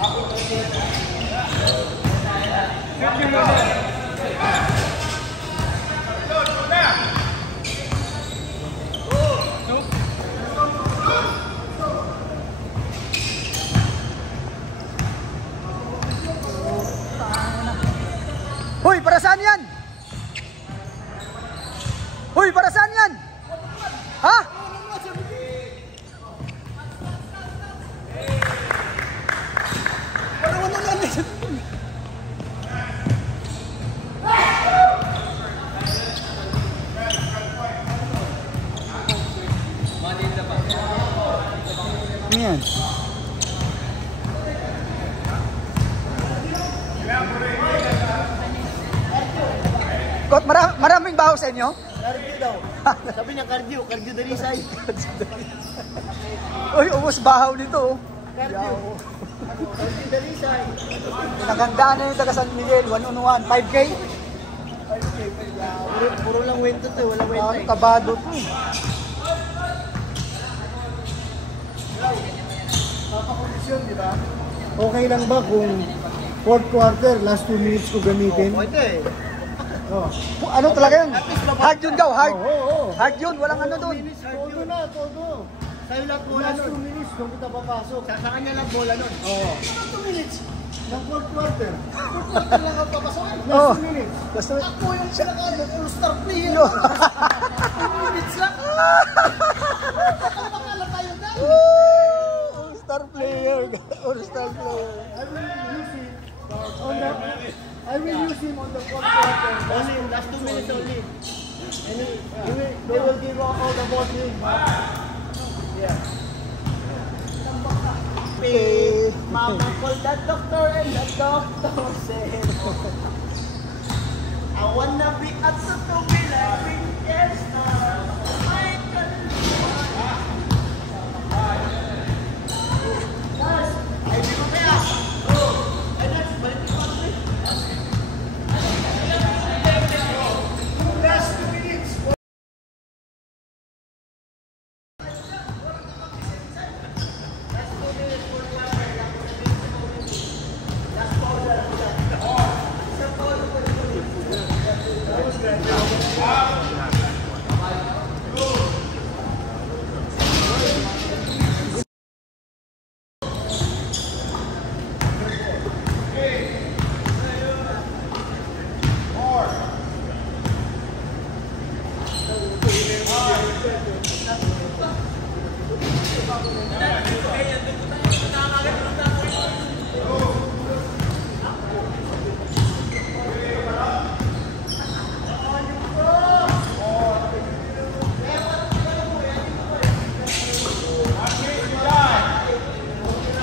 Hoy, para saan yan? Hoy, para saan yan? Ha? Yan. Kot, maraming baho sa inyo? Cardio daw. Sabi niya cardio darisay. Uy, ubos bahaw nito. Cardio darisay. Nagandaan na yung taga San Miguel, 1-on-1, 5K? 5K. Puro lang wento to, wala wento. Kabado to. Papakondisyon, di ba? Okay lang ba kung fourth quarter, last 2 minutes ko gamitin? Pwede. Oh. Ano talaga yun? Hard yun daw, hard. Hard yun, walang ano doon. Todo na, todo. Sa'yo lang bola nun. Last 2 minutes kung kita papasok. Sa kanya lang bola nun. Oo. 2 minutes ng fourth quarter. Fourth quarter lang ang papasok. Last 2 minutes. Ako yung pinaka all-star player. 2 minutes lang. Makala tayo na. All-star player. All-star player. I will use him on the fourth quarter. Only last 2 minutes only. And they will give all the ball to him. Yeah. Mama called the doctor and the doctor said, I wanna be at the Tobila Fiesta.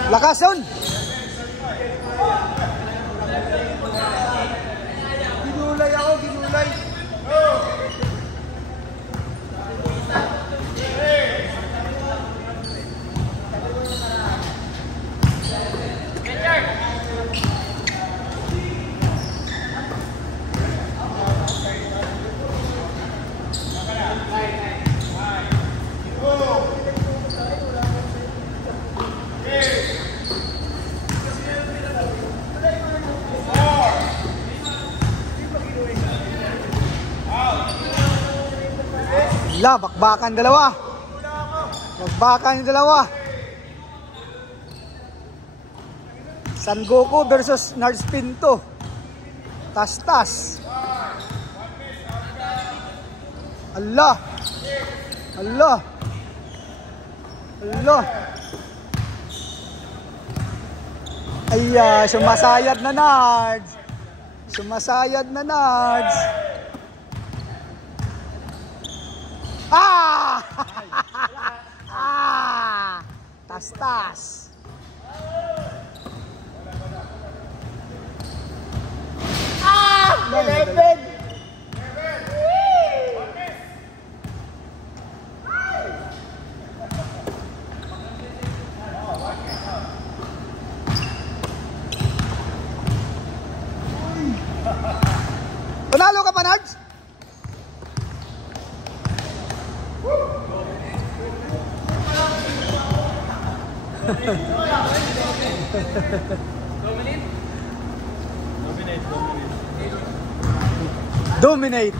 Lakason! Ginulay ako, ginulay. Bakbakan dalawa. Bakbakan yung dalawa. San Goku versus Nards Pinto. Tas-tas. Allah. Allah. Allah. Ay, sumasayad na Nards. Sumasayad na Nards. Ah! Ah! Tas-tas. Ah! 11. Panalo ka pa, Nards? Dominate.